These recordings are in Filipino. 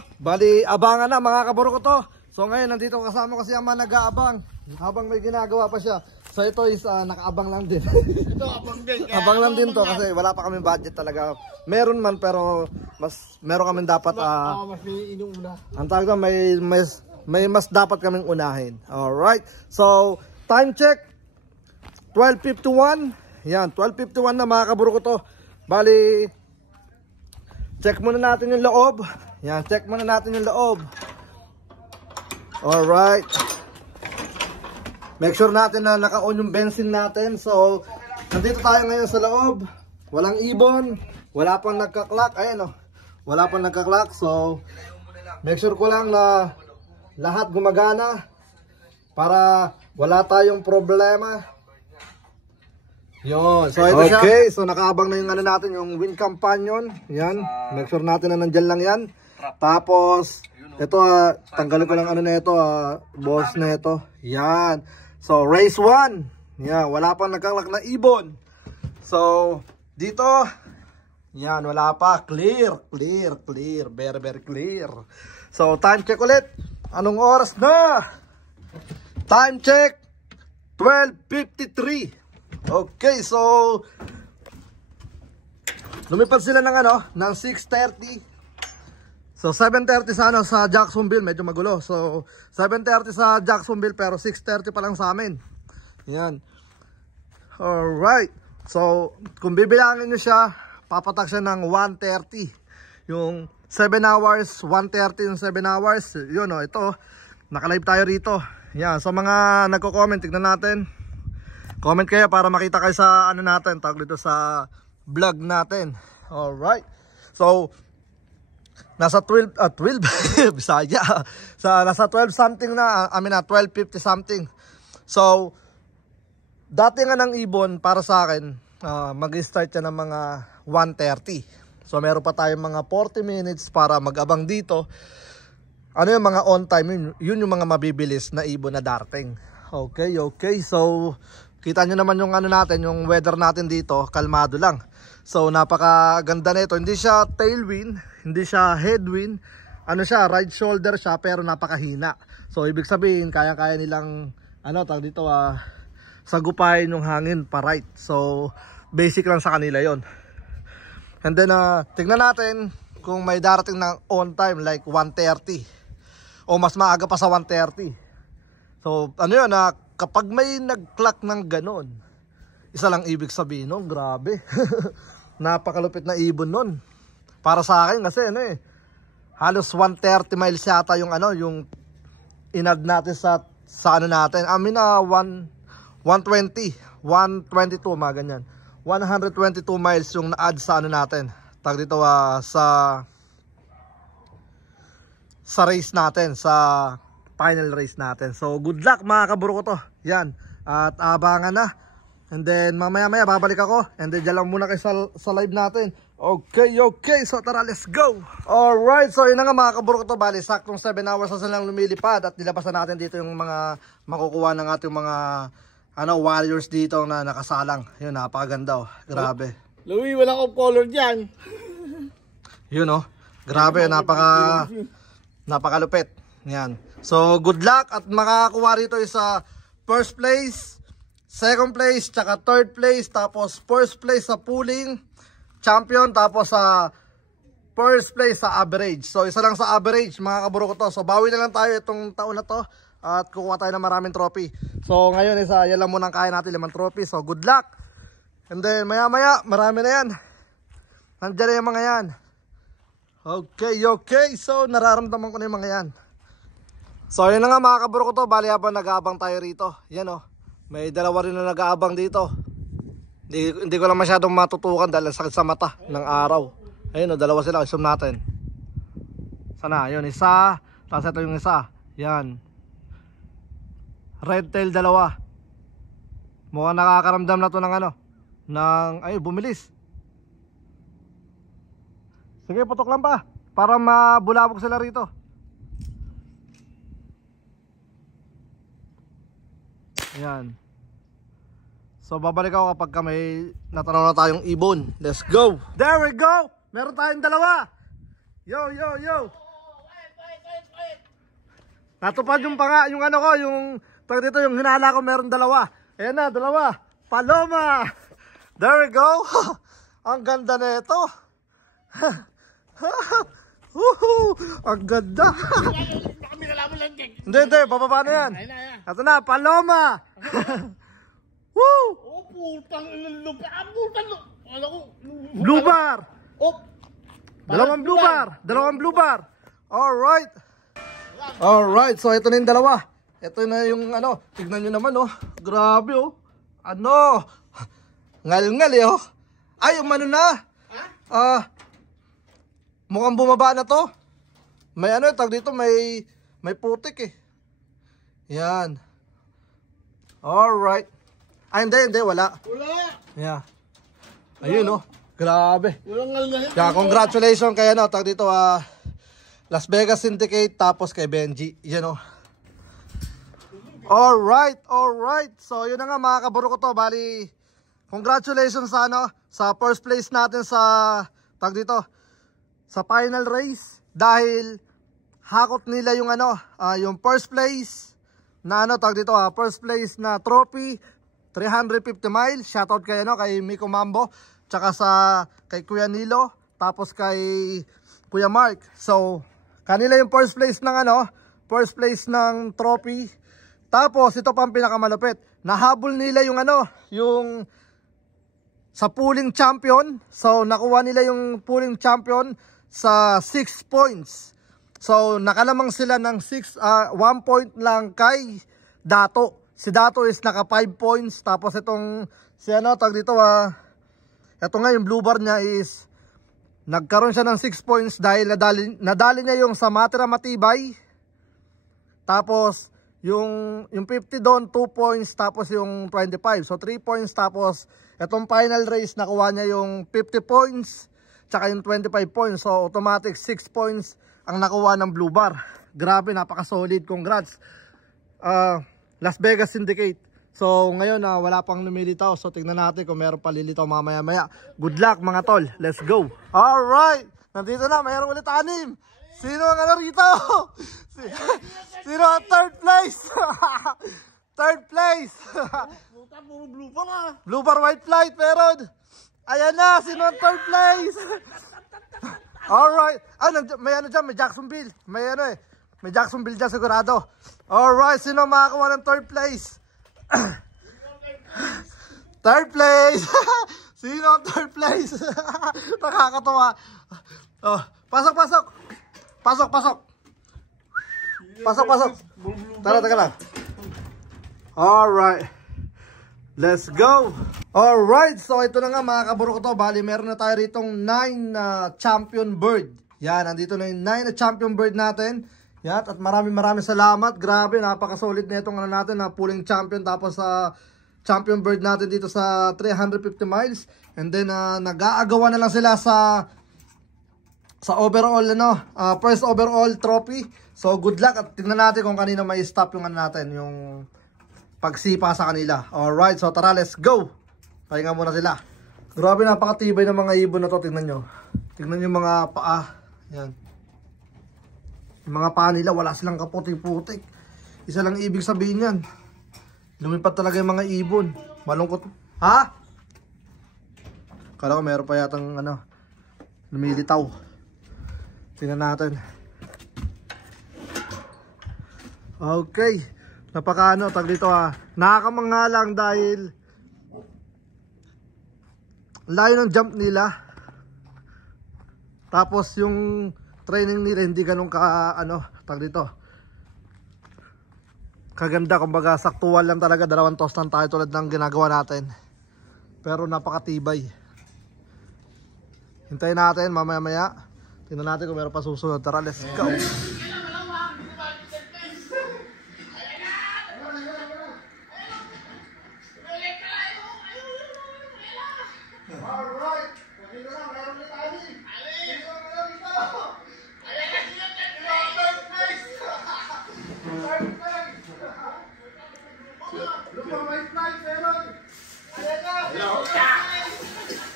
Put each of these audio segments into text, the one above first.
tayo. Bali, abangan na mga kaburo ko to. So ngayon, nandito kasama ko si Ama nag-aabang. Habang may ginagawa pa siya. So ito is nakaabang lang din. Ito, abang din. Abang lang din to kasi wala pa kami budget talaga. Meron man pero meron kami dapat mas may inuuna. ang tawag doon, may mas dapat kaming unahin. Alright. So, time check. 12:51. Yan, 12:51 na mga kaburo ko to. Bali, check muna natin yung loob. Yan, check muna natin yung loob. Alright. Make sure natin na naka-on yung benzene natin. So, nandito tayo ngayon sa loob. Walang ibon. Wala pang nagka-clock. Ayan o. Wala pang nagka-clock. So, make sure ko lang na lahat gumagana. Para wala tayong problema. Yun. So, ito siya. Okay. So, nakaabang na yung ano natin, yung wind companion. Yan. Make sure natin na nandyan lang yan. Tapos, ito, tanggalin ko lang ano na ito, boss na ito. Yan. So, race 1. Yan. Wala pang nagkaklak na ibon. So, dito, yan. Wala pa. Clear. Clear. Clear. Very, very clear. So, time check ulit. Anong oras na? Time check. 12:53. Okay, so lumipad sila ng ano, ng 6:30. So 7:30 sa ano, sa Jacksonville, medyo magulo. So 7:30 sa Jacksonville pero 6:30 pa lang sa amin. Yan. Alright. So kung bibilangin niyo siya, papatak siya ng 1:30. Yung 7 hours, 1:30 yung 7 hours. Yun o, ito. Naka-live tayo rito. Yan, so mga nagko-comment, tignan natin. Comment kayo para makita kayo sa ano natin, tawag dito sa vlog natin. Alright. So, nasa 12 Bisaya. Nasa 12 something na, 12:50 something. So, dati nga ng ibon para sa akin, mag-start yan ng mga 1:30. So, meron pa tayong mga 40 minutes para mag-abang dito. Ano yung mga on time, yun yung mga mabibilis na ibon na darating. Okay, okay. So, kita nyo naman yung ano natin, yung weather natin dito, kalmado lang. So napakaganda nito. Hindi siya tailwind, hindi siya headwind. Ano siya, right shoulder siya pero napakahina. So ibig sabihin, kaya-kaya nilang ano tawag dito, sagupain yung hangin pa right. So basic lang sa kanila 'yon. And then tingnan natin kung may darating ng on time like 1:30 o mas maaga pa sa 1:30. So ano 'yun, kapag may nag-clock ng ganon, isa lang ibig sabihin nun, grabe. Napakalupit na ibon nun. Para sa akin kasi ano halos 130 miles yata yung ano, yung inad natin sa ano natin. 120, 122 mga ganyan. 122 miles yung na-add sa ano natin. Tag dito sa race natin, sa final race natin. So good luck mga kaburo ko to. Yan. At abangan na. And then mamaya babalik ako. And then dyan lang muna kayo sa live natin. Okay, okay. So tara, let's go. Alright. So yun na nga mga kaburo ko to. Bali, saktong 7 hours na silang lumilipad. At nilabasan natin dito yung mga makukuha ng ating mga warriors dito na nakasalang. Yun, napakaganda oh. Grabe. Louie, walang off color dyan. Yun oh. Grabe, napakalupit. Yan. So, good luck at makakakuha rito sa first place, second place, tsaka third place, tapos first place sa pooling, champion, tapos sa first place sa average. So, isa lang sa average, mga kaburo ko to. So, bawi na lang tayo itong taon na to at kukuha tayo ng maraming trophy. So, ngayon, yan lang muna ang kaya natin, 5 trophy. So, good luck. And then, maya-maya, marami na yan. Nandiyan na yung mga yan. Okay, okay. So, nararamdaman ko na yung mga yan. So yun na nga mga kaburo ko to. Bali habang nag-aabang tayo rito. Yan o. May dalawa rin na nag-aabang dito. Hindi ko lang masyadong matutukan dahil sakit sa mata ng araw. Ayun o, dalawa sila. Isum natin. Sana, yun isa. Tapos ito yung isa. Yan. Red tail dalawa. Mukhang nakakaramdam na to ng ano. Ay, bumilis. Sige, putok lang pa. Para mabulabog sila rito. Ayan. So babalik ako kapag may natanaw na tayong ibon. Let's go. There we go. Meron tayong dalawa. Yo, yo, yo. Natupad yung yung ano ko, yung pag dito yung hinala ko meron dalawa. Ayan na, dalawa. Paloma. There we go. Ang ganda na ito. Ang ganda. Kami kalaman lang, Jake. Hindi, bababa na yan. Ito na, Paloma. Woo! Oh, putang ilulupa. Putang alam ko. Blue bar. Oh. Dalawang blue bar. Alright, so ito na yung dalawa. Ito na yung ano, tignan nyo naman oh. Grabe oh. Ano? Ngal-ngal eh oh. Ay, umano na. Mukhang bumaba na to. May ano, tag dito, may putik eh. Yan. Alright. Ay, hindi, wala. Yeah. Ayun oh. Grabe. Yeah, congratulations kay ano, tag dito Las Vegas Syndicate tapos kay Benji. Yan oh. Alright. So yun na nga mga kaburo ko to. Bali, congratulations sa ano, sa first place natin sa tag dito, sa final race. Dahil hakot nila yung ano, yung first place na ano, tag dito, first place na trophy 350 miles. Shoutout kay ano, kay Miko Mambo, tsaka kay Kuya Nilo, tapos kay Kuya Mark. So kanila yung first place ng ano, first place ng trophy. Tapos ito pa ang pinakamalupit. Nahabol nila yung ano, yung sa pooling champion. So nakuha nila yung pooling champion sa 6 points. So nakalamang sila ng 1 point lang kay Dato. Si Dato is naka 5 points. Tapos itong si ano, tag dito ito nga yung blue bar niya is nagkaroon siya ng 6 points dahil nadali niya yung sa Matira Matibay. Tapos yung 50 doon 2 points, tapos yung 25. So 3 points, tapos itong final race nakuha niya yung 50 points tsaka yung 25 points. So automatic 6 points ang nakuha ng blue bar. Grabe, napaka-solid. Congrats. Las Vegas Syndicate. So ngayon wala pang lumilitaw. So tingnan natin kung meron pa lilitaw mamaya-maya. Good luck mga tol. Let's go. Alright. Nandito na. Mayroon ulit 6. Sino ang ano rito? Sino ang third place? Third place. Blue bar white flight meron. Ayan na. Sino ang third place? Alright. May ano dyan. May Jacksonville. May ano eh. May Jacksonville dyan sigurado. Alright. Sino makakuha ng third place? Third place. Sino ang third place? Nakakatawa. Pasok. Tara lang. Alright. Let's go. Alright. So ito na nga mga kaburo ko to. Bali meron na tayo ritong 9 champion bird. Yan. Nandito na yung 9 na champion bird natin. Yan, at maraming salamat. Grabe, napaka-solid na itong ano natin na pooling champion, tapos sa champion bird natin dito sa 350 miles. And then nag-aagawan na lang sila sa overall ano, first overall trophy. So good luck at tingnan natin kung kanino may stop yung ano natin, yung pagsipa sa kanila. Alright, so tara, let's go. Pahinga muna sila. Grabe, napakatibay ng mga ibon na to. Tingnan nyo. Tingnan nyo mga paa. Yan. Yung mga paa nila, wala silang kaputik-putik. Isa lang ibig sabihin yan. Lumipad talaga yung mga ibon. Malungkot. Ha? Kala ko meron pa yatang ano, lumilitaw. Tingnan natin. Okay. Napaka ano, tag dito nakakamangha lang dahil layo ng jump nila. Tapos yung training nila hindi ganun ka ano, tag dito, kaganda. Kumbaga saktuan lang talaga, 2 toss lang tayo tulad ng ginagawa natin. Pero napakatibay. Hintayin natin mamaya-maya. Tingnan natin kung meron pa susunod. Tara, let's go.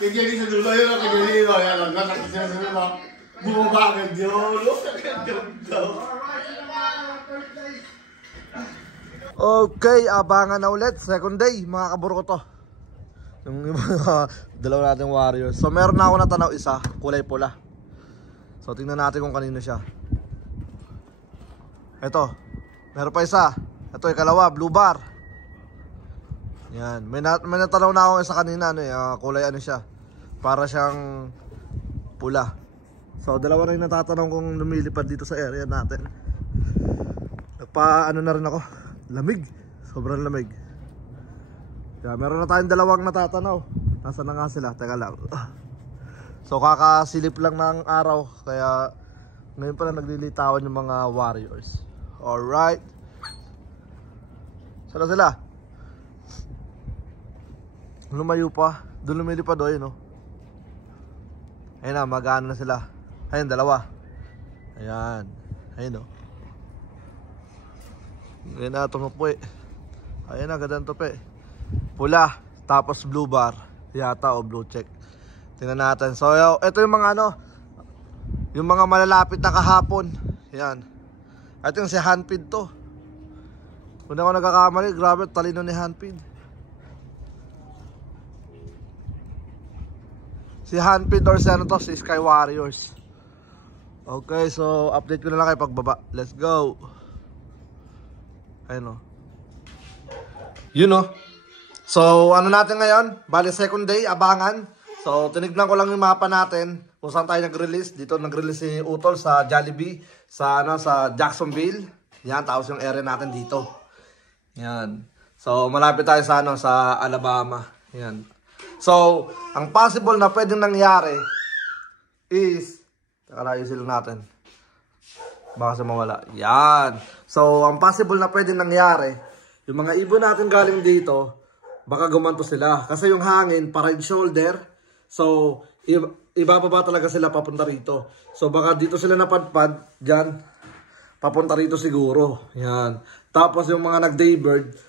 Kaya sa dulo yun, kaya yan lang, natakot siya sa dulo. Bumabagad yun, ganda. Okay, abangan na ulit. Second day, mga kaburo ko to. Yung mga dalawa nating warriors. So meron na ako natanaw isa, kulay pula. So tingnan natin kung kanino siya. Ito, meron pa isa. Ito, ikalawa, blue bar. Yan, may natanaw na ako isa kanina, kulay ano siya. Para siyang pula. So dalawa na yung natatanong kung lumilipad dito sa area natin. Nagpa ano na rin ako, lamig, sobrang lamig. Kaya meron na tayong dalawang natatanaw. Nasaan na nga sila? Teka lang. So kakasilip lang ng araw, kaya ngayon pa na naglilitawan yung mga warriors. Alright. Saan na sila? Lumayo pa. Doon lumilipad doon, no? Ayun na, mag-ano na sila. Ayun, dalawa. Ayan. Ayun, no? Ayun na, tumupo eh. Ayun na, gandang tupi. Pula, tapos blue bar. Yata o blue check. Tingnan natin. So, ito yung mga ano, yung mga malalapit na kahapon. Ayan. Ito yung si Handpid to. Kung ako nagkakamali, grabe, talino ni Handpid. Si Handpid or si ano to, si Sky Warriors. Okay, so update ko na lang kayo pagbaba. Let's go. Ayun o. Yun o. So ano natin ngayon? Bali second day, abangan. So tinignan ko lang yung mapa natin kung saan tayo nag-release. Dito nag-release si Utol sa Jollibee, sa ano, sa Jacksonville. Yan, tapos yung area natin dito. Yan. So malapit tayo sa ano, sa Alabama. Yan. So, ang possible na pwedeng nangyari is, ayusin lang natin. Baka sa mawala. Yan. So, ang possible na pwedeng nangyari, yung mga ibon natin galing dito, baka gumanto sila. Kasi yung hangin, pa-right shoulder. So, ibababa talaga sila papunta rito. So, baka dito sila napadpad, dyan, papunta rito siguro. Yan. Tapos yung mga nag-daybird,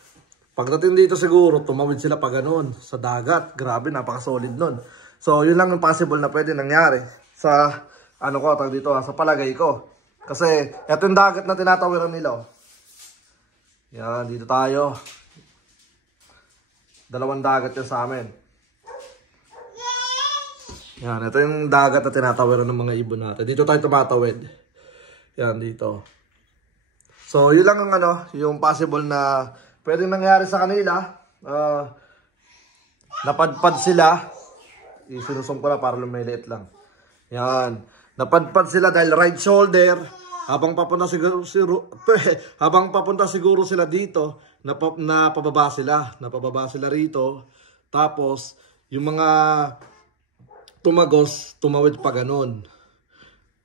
pagdating dito siguro, tumawid sila pa ganun sa dagat. Grabe, napaka-solid nun. So, yun lang yung possible na pwede nangyari sa, ano ko, tag dito, sa palagay ko. Kasi, eto yung dagat na tinatawiran nila. Yan, dito tayo. Dalawang dagat yan sa amin. Yan, ito yung dagat na tinatawiran ng mga ibon natin. Dito tayo tumatawid. Yan, dito. So, yun lang ang ano, yung possible na pwedeng nangyari sa kanila. Napadpad sila. Isinusong ko na para lumiliit lang. Yan. Napadpad sila dahil right shoulder. Habang papunta siguro sila dito, napababa sila. Napababa sila rito. Tapos, yung mga tumagos, tumawid pa ganun.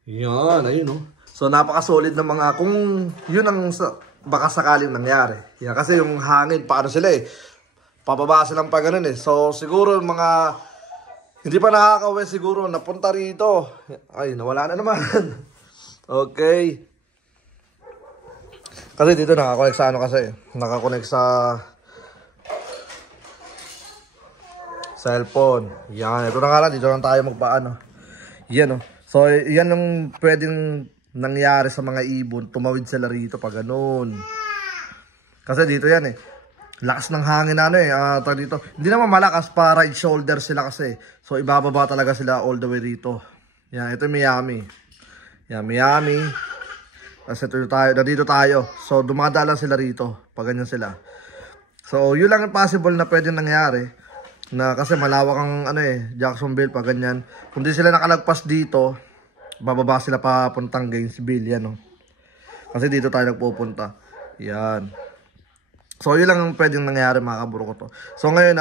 Yan, ayun, no? So, napaka-solid ng mga, kung yun ang baka sakaling nangyari. Yan, kasi yung hangin, paano sila eh. Pababa silang pa ganun eh. So, siguro yung mga hindi pa nakaka-uwi siguro, napunta rito. Ay, nawala na naman. Okay. Kasi dito nakakonect sa ano kasi. Nakakonect sa cellphone. Yan, ito na nga lang. Dito lang tayo magpaano. Yan, oh. So, yan yung pwedeng nangyari sa mga ibon. Tumawid sila rito pa ganun. Kasi dito yan eh. Lakas ng hangin na ano eh. Dito. Hindi naman malakas pa, right shoulder sila kasi. So ibababa talaga sila all the way rito. Yan, ito Miami. Yan, Miami. Kasi ito tayo, dito tayo. So dumadala sila rito. Pag ganyan sila. So yun lang ang possible na pwede nangyari. Na kasi malawak ang ano eh, Jacksonville pag ganyan. Kung di sila nakalagpas dito, bababa sila papuntang Gainesville. Yan oh. Kasi dito tayo nagpupunta. Yan. So yun lang ang pwedeng nangyari mga kaburo ko to. So ngayon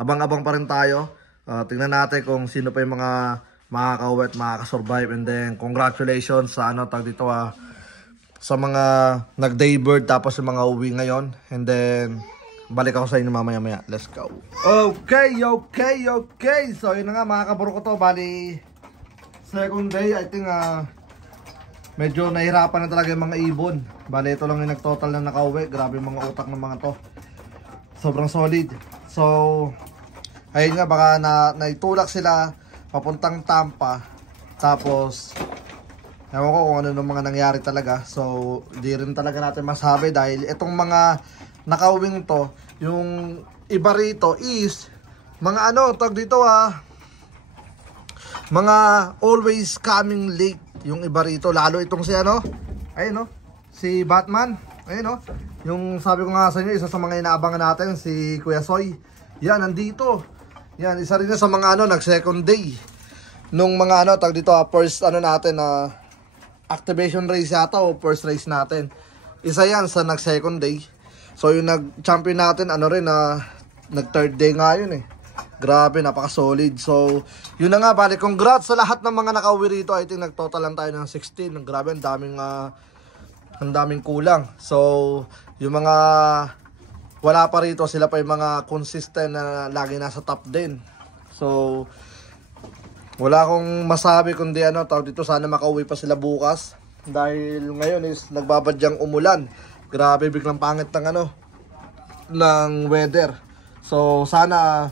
abang-abang pa rin tayo. Tingnan natin kung sino pa yung mga makaka-uwi at makaka-survive. And then congratulations sa ano tag dito sa mga nag-daybird tapos yung mga uwi ngayon. And then balik ako sa inyo mamaya-maya. Let's go. Okay. So yun na nga mga kaburo ko to. Bali second day, I think medyo nahirapan na talaga yung mga ibon. Bale, ito lang yung nag-total na nakauwi. Grabe yung mga utak ng mga to. Sobrang solid. So, ayun nga, baka naitulak sila papuntang Tampa. Tapos, ewan ko kung ano nung mga nangyari talaga. So, di rin talaga natin masabi dahil itong mga nakawing to, yung iba rito is mga ano, tag dito mga always coming late yung iba rito, lalo itong si ano, ayun no, si Batman, ayun no, yung sabi ko nga sa inyo, isa sa mga inaabangan natin, si Kuya Soy, yan, nandito, yan, isa rin sa mga ano, nag second day, nung mga ano, tag dito first ano natin, activation race yata o first race natin, isa yan sa nag second day, so yung nag champion natin, ano rin, nag third day nga yun eh. Grabe, napaka-solid. So, yun na nga, bali, congrats sa lahat ng mga nakauwi rito. I think nag-total lang tayo ng 16. Grabe, ang daming kulang. So, yung mga wala pa rito, sila pa yung mga consistent na lagi nasa top din. So, wala akong masabi kundi ano, tawag dito, sana makauwi pa sila bukas. Dahil ngayon is nagbabadyang umulan. Grabe, biglang pangit ng ano, ng weather. So, sana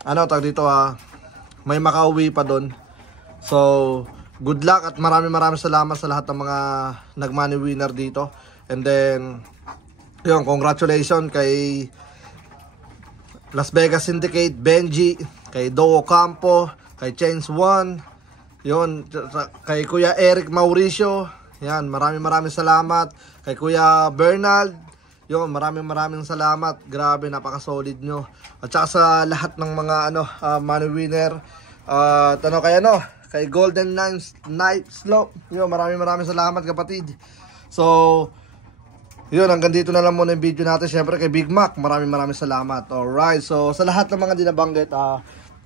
ano, tag dito may makauwi pa doon. So, good luck at maraming salamat sa lahat ng mga nag-money winner dito. And then, yun, congratulations kay Las Vegas Syndicate, Benji, kay Dowo Campo, kay Chains One, yun, kay Kuya Eric Mauricio, yan, maraming salamat. Kay Kuya Bernald, yun, maraming salamat. Grabe, napaka-solid nyo. At saka sa lahat ng mga ano, money winner. Ano kay Golden Night Slope. Yun, maraming salamat kapatid. So, yun, hanggang dito na lang muna yung video natin. Siyempre kay Big Mac, maraming salamat. Alright, so sa lahat ng mga dinabanggit,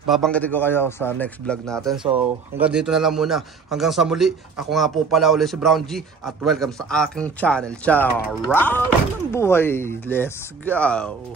babanggitin ko kayo sa next vlog natin. So, hanggang dito na lang muna. Hanggang sa muli, ako nga po pala ulit si Brown G. At welcome sa aking channel. Ciao! Round ng buhay! Let's go!